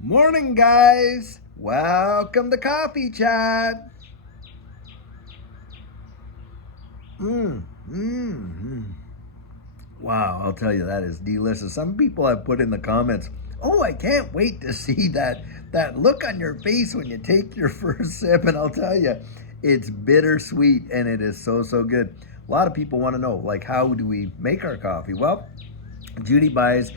Morning, guys. Welcome to Coffee Chat. Mmm, mmm. Wow, I'll tell you, that is delicious. Some people have put in the comments, "Oh, I can't wait to see that look on your face when you take your first sip." And I'll tell you, it's bittersweet and it is so good. A lot of people want to know, like, how do we make our coffee? Well, Judy buys,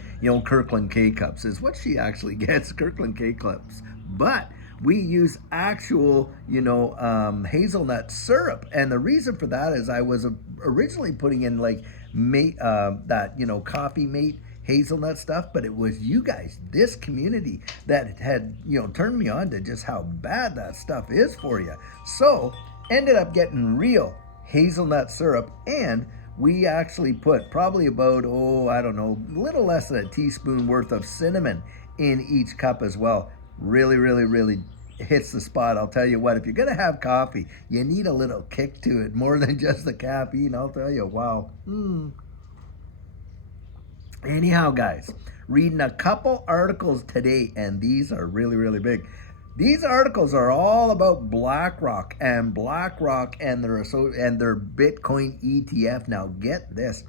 Kirkland K cups is what she actually gets, Kirkland K cups. But we use actual, hazelnut syrup. And the reason for that is I was originally putting in like that, coffee mate hazelnut stuff, but it was you guys, this community, that had, turned me on to just how bad that stuff is for you. So ended up getting real hazelnut syrup, and we actually put probably about, I don't know, a little less than a teaspoon worth of cinnamon in each cup as well. Really hits the spot. I'll tell you what, if you're going to have coffee, you need a little kick to it more than just the caffeine. I'll tell you, wow. Anyhow, guys, reading a couple articles today, and these are really big. These articles are all about BlackRock and their Bitcoin ETF. Now, get this.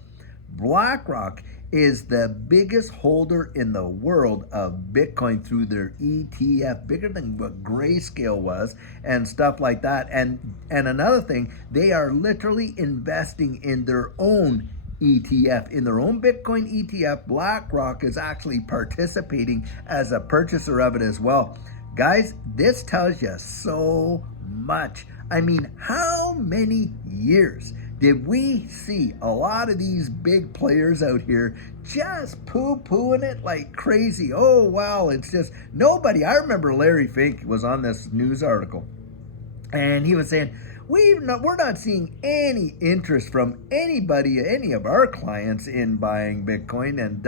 BlackRock is the biggest holder in the world of Bitcoin through their ETF, bigger than what Grayscale was and stuff like that. And another thing, they are literally investing in their own ETF, in their own Bitcoin ETF. BlackRock is actually participating as a purchaser of it as well. Guys, this tells you so much. I mean, how many years did we see a lot of these big players out here just poo-pooing it like crazy? Oh, wow, it's just nobody. I remember Larry Fink was on this news article, and he was saying, we're not seeing any interest from anybody, any of our clients, in buying Bitcoin, and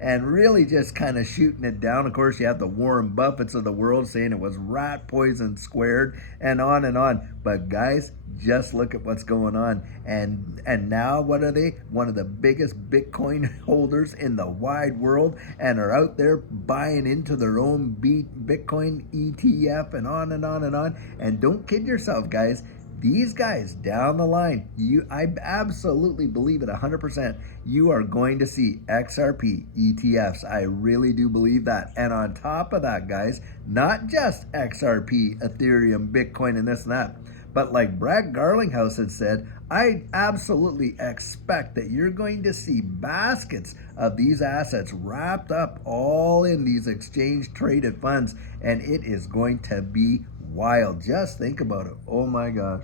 and really just kind of shooting it down. Of course, you have the Warren Buffetts of the world saying it was rat poison squared, and on and on. But guys, just look at what's going on, and now what are they? One of the biggest Bitcoin holders in the wide world, and are out there buying into their own Bitcoin ETF, and on and on and on. And don't kid yourself, guys. These guys down the line, I absolutely believe it 100%. You are going to see XRP ETFs. I really do believe that. And on top of that, guys, not just XRP, Ethereum, Bitcoin, and this and that, but like Brad Garlinghouse had said, I absolutely expect that you're going to see baskets of these assets wrapped up all in these exchange traded funds, and it is going to be wild. Just think about it. Oh my gosh.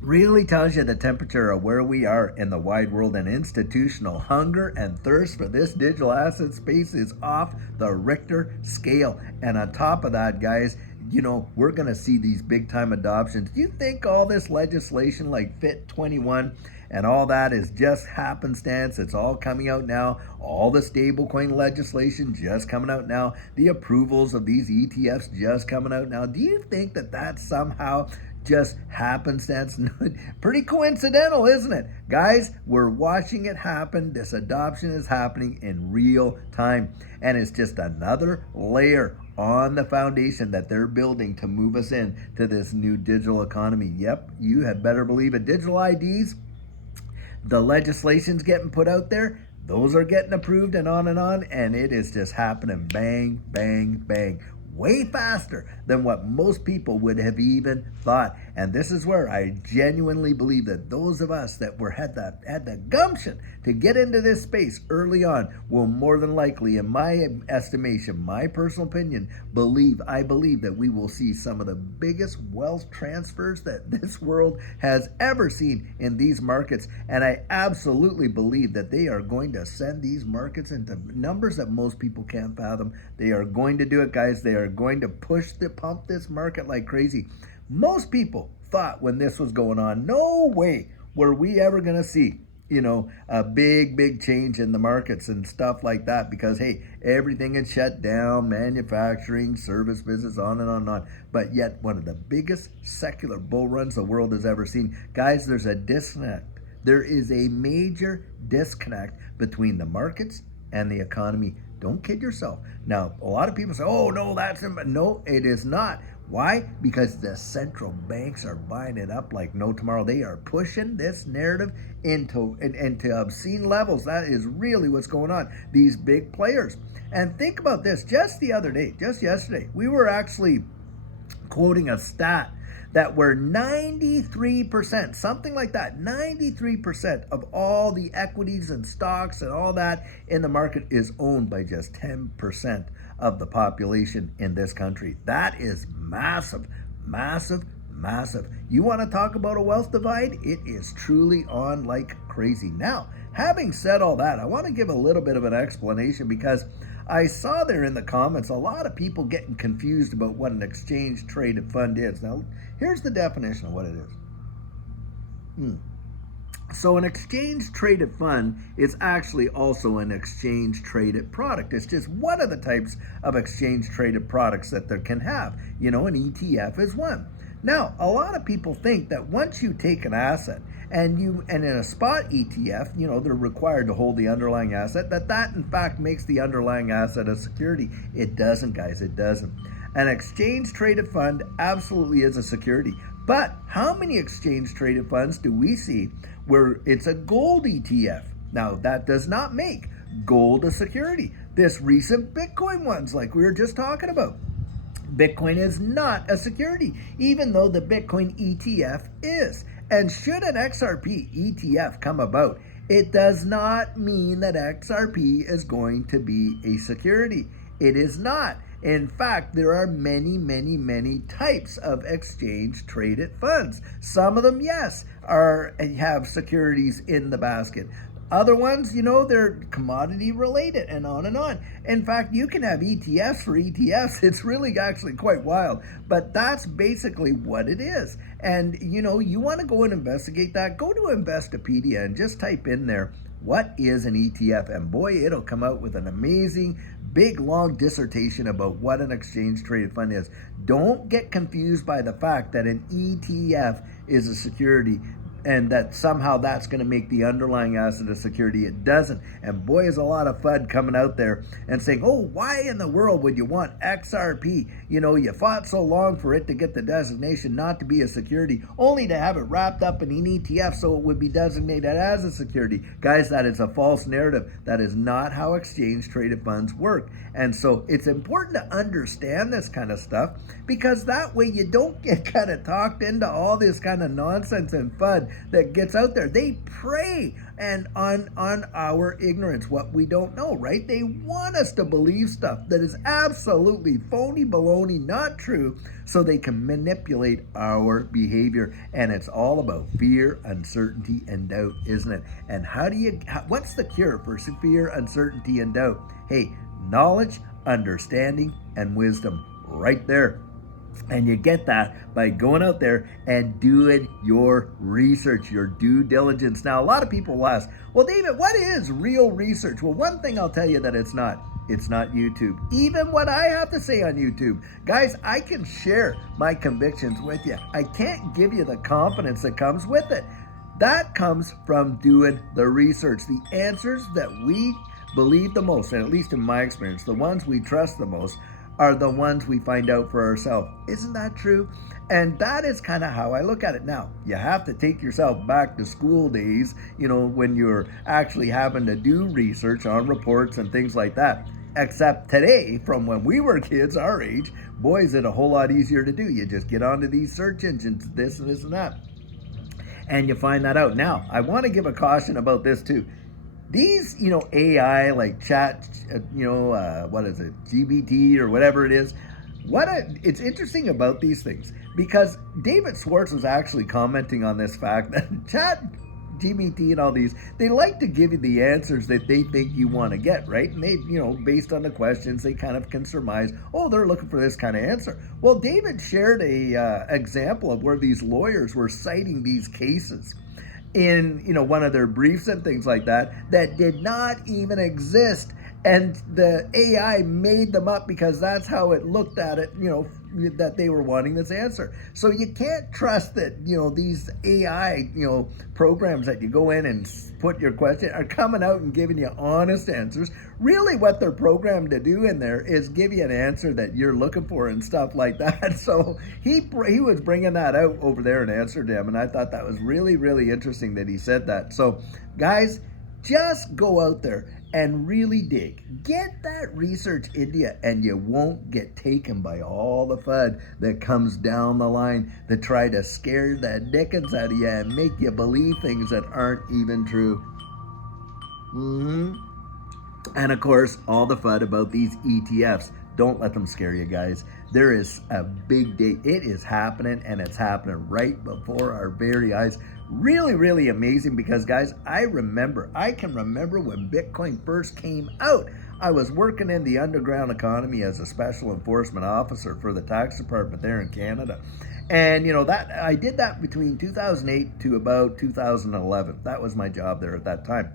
Really tells you the temperature of where we are in the wide world, and institutional hunger and thirst for this digital asset space is off the Richter scale. And on top of that, guys, we're going to see these big time adoptions. Do you think all this legislation like Fit 21 and all that is just happenstance? It's all coming out now. All the stablecoin legislation just coming out now. The approvals of these ETFs just coming out now. Do you think that that's somehow just happenstance? Pretty coincidental, isn't it? Guys, we're watching it happen. This adoption is happening in real time, and it's just another layer on the foundation that they're building to move us in to this new digital economy. Yep, you had better believe it. Digital IDs, the legislation's getting put out there, those are getting approved, and on, and it is just happening bang, bang, bang. Way faster than what most people would have even thought. And this is where I genuinely believe that those of us that had the gumption to get into this space early on will more than likely, in my estimation, my personal opinion, I believe that we will see some of the biggest wealth transfers that this world has ever seen in these markets. And I absolutely believe that they are going to send these markets into numbers that most people can't fathom. They are going to do it, guys. They are going to pump this market like crazy. Most people thought when this was going on, no way were we ever going to see, a big change in the markets and stuff like that, because hey, everything had shut down, manufacturing, service business, on and on. But yet, one of the biggest secular bull runs the world has ever seen. Guys, there's a disconnect. There is a major disconnect between the markets and the economy. Don't kid yourself. Now, a lot of people say, oh, no, no, it is not. Why? Because the central banks are buying it up like no tomorrow. They are pushing this narrative into obscene levels. That is really what's going on. These big players. And think about this. Just the other day, just yesterday, we were actually quoting a stat that where 93%, something like that, 93% of all the equities and stocks and all that in the market is owned by just 10% of the population in this country. That is massive, massive, massive. You want to talk about a wealth divide? It is truly on like crazy. Now, having said all that, I want to give a little bit of an explanation because I saw there in the comments a lot of people getting confused about what an exchange traded fund is. Now, here's the definition of what it is. So an exchange traded fund is actually also an exchange traded product. It's just one of the types of exchange traded products that there can have. You know, an ETF is one. Now, a lot of people think that once you take an asset and in a spot ETF, you know, they're required to hold the underlying asset, that in fact makes the underlying asset a security. It doesn't, guys, it doesn't. An exchange traded fund absolutely is a security. But how many exchange traded funds do we see where it's a gold ETF? Now, that does not make gold a security. This recent Bitcoin ones, like we were just talking about. Bitcoin is not a security, even though the Bitcoin ETF is. And should an XRP ETF come about, it does not mean that XRP is going to be a security. It is not. In fact, there are many, many, many types of exchange traded funds. Some of them, yes, have securities in the basket. Other ones, you know, they're commodity related and on and on. In fact, you can have ETFs for ETFs. It's really actually quite wild, but that's basically what it is. And, you know, you want to go and investigate that, go to Investopedia and just type in there, what is an ETF? And boy, it'll come out with an amazing, big, long dissertation about what an exchange traded fund is. Don't get confused by the fact that an ETF is a security and that somehow that's going to make the underlying asset a security. It doesn't. And boy, is a lot of FUD coming out there and saying, oh, why in the world would you want XRP? You know, you fought so long for it to get the designation not to be a security, only to have it wrapped up in an ETF so it would be designated as a security. Guys, that is a false narrative. That is not how exchange traded funds work. And so it's important to understand this kind of stuff because that way you don't get kind of talked into all this kind of nonsense and FUD that gets out there. They prey and on our ignorance, what we don't know, right? They want us to believe stuff that is absolutely phony baloney, not true, so they can manipulate our behavior. And it's all about fear, uncertainty, and doubt, isn't it? And what's the cure for fear, uncertainty, and doubt? Hey, knowledge, understanding, and wisdom, right there. And you get that by going out there and doing your research, your due diligence. Now, a lot of people will ask, well, David, what is real research? Well, one thing I'll tell you that it's not YouTube. Even what I have to say on YouTube. Guys, I can share my convictions with you. I can't give you the confidence that comes with it. That comes from doing the research. The answers that we believe the most, and at least in my experience, the ones we trust the most, are the ones we find out for ourselves. Isn't that true? And that is kind of how I look at it. Now, you have to take yourself back to school days, you know, when you're actually having to do research on reports and things like that. Except today, from when we were kids our age, boy, is it a whole lot easier to do. You just get onto these search engines, this and this and that, and you find that out. Now, I want to give a caution about this too. These, you know, AI like chat, what is it, GBT or whatever it is. It's interesting about these things because David Schwartz was actually commenting on this fact that chat GBT and all these, they like to give you the answers that they think you want to get, right? And they, you know, based on the questions, they kind of can surmise, oh, they're looking for this kind of answer. Well, David shared a example of where these lawyers were citing these cases in, you know, one of their briefs and things like that did not even exist, and the AI made them up because that's how it looked at it, you know, that they were wanting this answer. So you can't trust that, you know, these AI, you know, programs that you go in and put your question are coming out and giving you honest answers. Really what they're programmed to do in there is give you an answer that you're looking for and stuff like that. So he was bringing that out over there in Amsterdam, and I thought that was really, really interesting that he said that. So guys, just go out there and really dig. Get that research into you, and you won't get taken by all the FUD that comes down the line that try to scare the dickens out of you and make you believe things that aren't even true. And of course, all the FUD about these ETFs. Don't let them scare you, guys. There is a big day. It is happening, and it's happening right before our very eyes. Really, really amazing, because guys, I can remember when Bitcoin first came out. I was working in the underground economy as a special enforcement officer for the tax department there in Canada. And you know, that I did that between 2008 to about 2011. That was my job there at that time.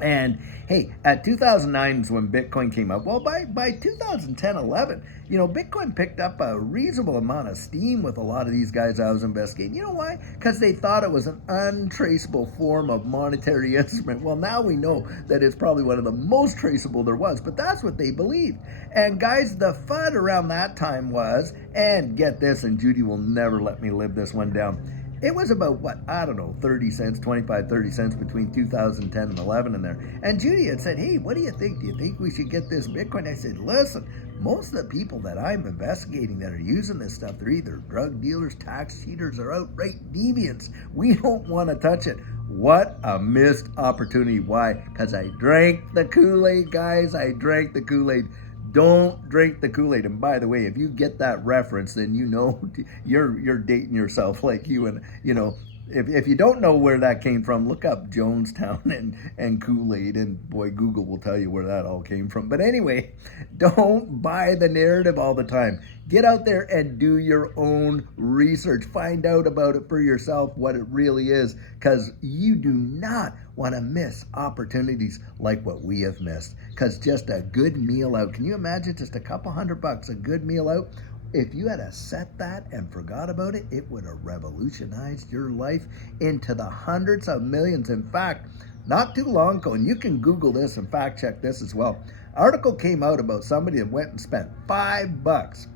And hey, at 2009 is when Bitcoin came out. Well, by 2010, 11, you know, Bitcoin picked up a reasonable amount of steam with a lot of these guys I was investigating. You know why? Because they thought it was an untraceable form of monetary instrument. Well, now we know that it's probably one of the most traceable there was, but that's what they believed. And guys, the FUD around that time was, and get this, and Judy will never let me live this one down, it was about, what, I don't know, 30 cents, 25, 30 cents between 2010 and 11 in there. And Judy had said, hey, what do you think? Do you think we should get this Bitcoin? I said, listen, most of the people that I'm investigating that are using this stuff, they're either drug dealers, tax cheaters, or outright deviants. We don't want to touch it. What a missed opportunity. Why? Because I drank the Kool-Aid, guys. I drank the Kool-Aid. Don't drink the Kool-Aid. And by the way, if you get that reference, then you know you're dating yourself, like you. And you know, if you don't know where that came from, look up Jonestown and Kool-Aid, and boy, Google will tell you where that all came from. But anyway, don't buy the narrative all the time. Get out there and do your own research. Find out about it for yourself, what it really is, because you do not want to miss opportunities like what we have missed. Because just a good meal out, can you imagine just a couple $100, a good meal out? If you had set that and forgot about it, it would have revolutionized your life into the hundreds of millions. In fact, not too long ago, and you can Google this and fact check this as well, article came out about somebody that went and spent $5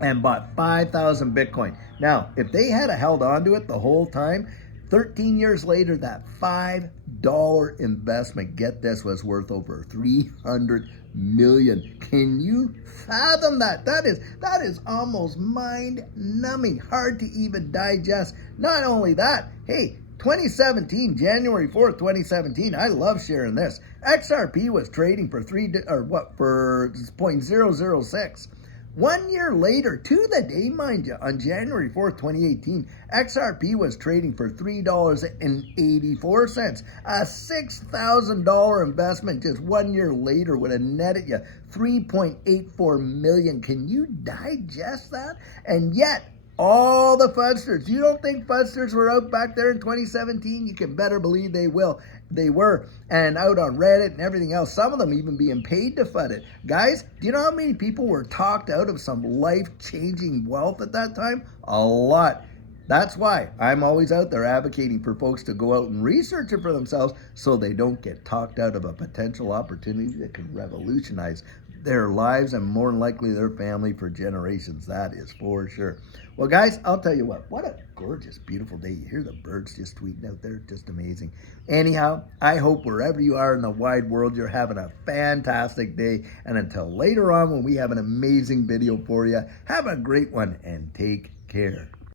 and bought 5,000 Bitcoin. Now, if they had held on to it the whole time, 13 years later, that $5 investment, get this, was worth over $300 million. Can you fathom that? That is almost mind-numbing, hard to even digest. Not only that, hey, 2017, January 4th, 2017, I love sharing this. XRP was trading for for 0.006. 1 year later, to the day, mind you, on January 4th, 2018, XRP was trading for $3.84. A $6,000 investment just 1 year later would have netted you $3.84 million. Can you digest that? And yet, all the fudsters, you don't think fudsters were out back there in 2017? You can better believe they will. They were, and out on Reddit and everything else, some of them even being paid to FUD it. Guys, do you know how many people were talked out of some life-changing wealth at that time? A lot. That's why I'm always out there advocating for folks to go out and research it for themselves so they don't get talked out of a potential opportunity that can revolutionize their lives and more than likely their family for generations. That is for sure. Well, guys, I'll tell you what a gorgeous, beautiful day. You hear the birds just tweeting out there, just amazing. Anyhow, I hope wherever you are in the wide world, you're having a fantastic day. And until later on when we have an amazing video for you, have a great one and take care.